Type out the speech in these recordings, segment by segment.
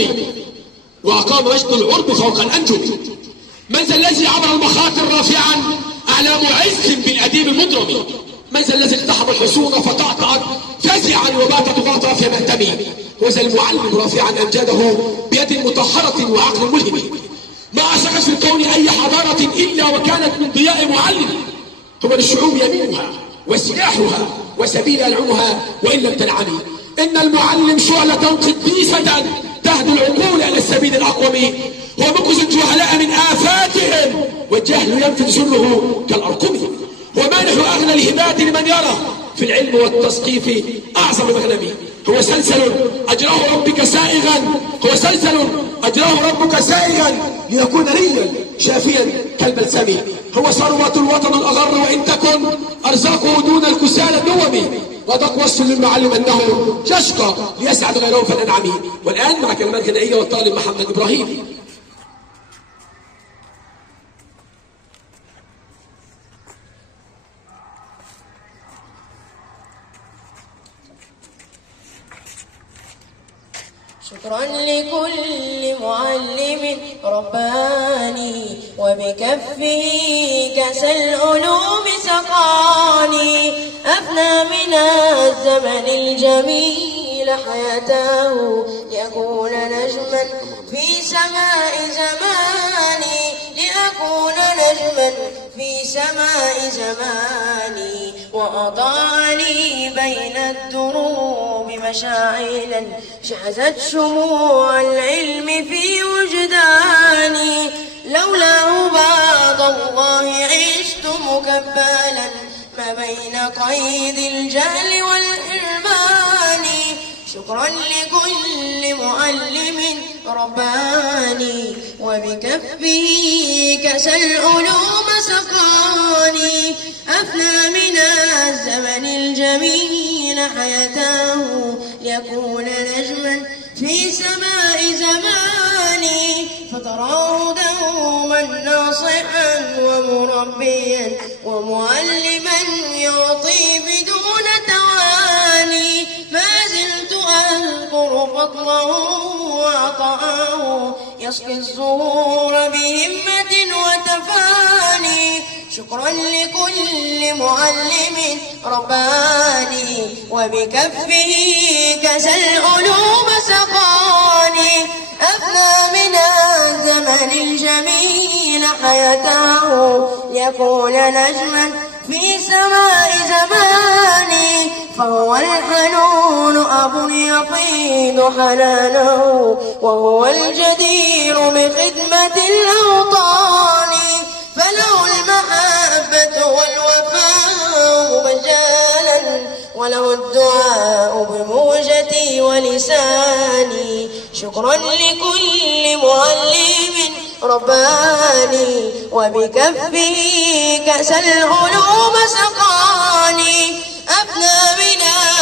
الحكم وأقام مجد العرب فوق الأنجم. من ذا الذي عبر المخاطر رافعا أعلام عز بالأديب المضرم؟ من ذا الذي اقتحم الحصون فطعطعت فزعا وبات تغاطى في مهتم؟ هو ذا المعلم رافعا أمجاده بيد مطهرة وعقل ملهم. ما أشرقت في الكون أي حضارة إلا وكانت من ضياء معلم. هو للشعوب يمينها وسلاحها وسبيل يلعمها وإن لم تنعم. إن المعلم شعلة قديسة تهدي العقول إلى السبيل الأقوم. هو منقذ الجهلاء من آفاتهم والجهل ينفذ سره كالأرقم. هو مانح أغنى الهبات لمن يرى في العلم والتثقيف أعظم مغنم. هو سلسل أجراه ربك سائغا، هو سلسل أجراه ربك سائغا ليكون ريا شافيا كالبلسم. هو ثروة الوطن الأغر وإن تكن أرزاقه دون الكسال النوم. وضق وصف للمعلم أنه يشقى ليسعد غيره فالأنعم. والآن مع كلمات غنائية والطالب محمد إبراهيم. شكرا لكل معلم رباني وبكفه كأس العلوم سقاني. أفنى من الزمن الجميل حياته ليكون نجما في سماء زماني، لأكون نجما في سماء زماني. وأضاعني بين الدروب مشاعلا شعزت شموع العلم في وجداني. لولاه بعد الله عشت مكبلا ما بين قيد الجهل والإرمان. شكرا لكل معلم رباني وبكفه كأس العلوم سقاني. أفنى من الزمن الجميل حياته ليكون نجما في سماء زماني. فتراه دوما ناصحا ومربيا ومعلما يعطي بدون تواني. ما زلت أذكر فضله وعطاءه يسقي الزهور بهمة وتفاني. شكرا لكل معلم رباني وبكفه كأس العلوم سقاني. أفنى من الزمن الجميل حياته ليكون نجما في سماء زماني. فهو الحنون أب يقيد حنانه وهو الجدير بخدمة الأوطان. فله المحبة والوفاء مجالا وله الدعاء بموجتي ولساني. شكرا لكل معلم رباني وبكفه كأس العلوم سقاني. أفنى من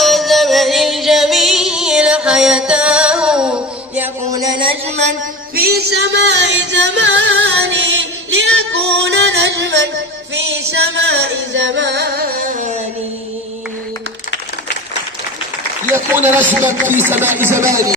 الزمن الجميل حياته ليكون نجما في سماء زماني. ليكون نجما في سماء زماني. ليكون نجما في سماء زماني.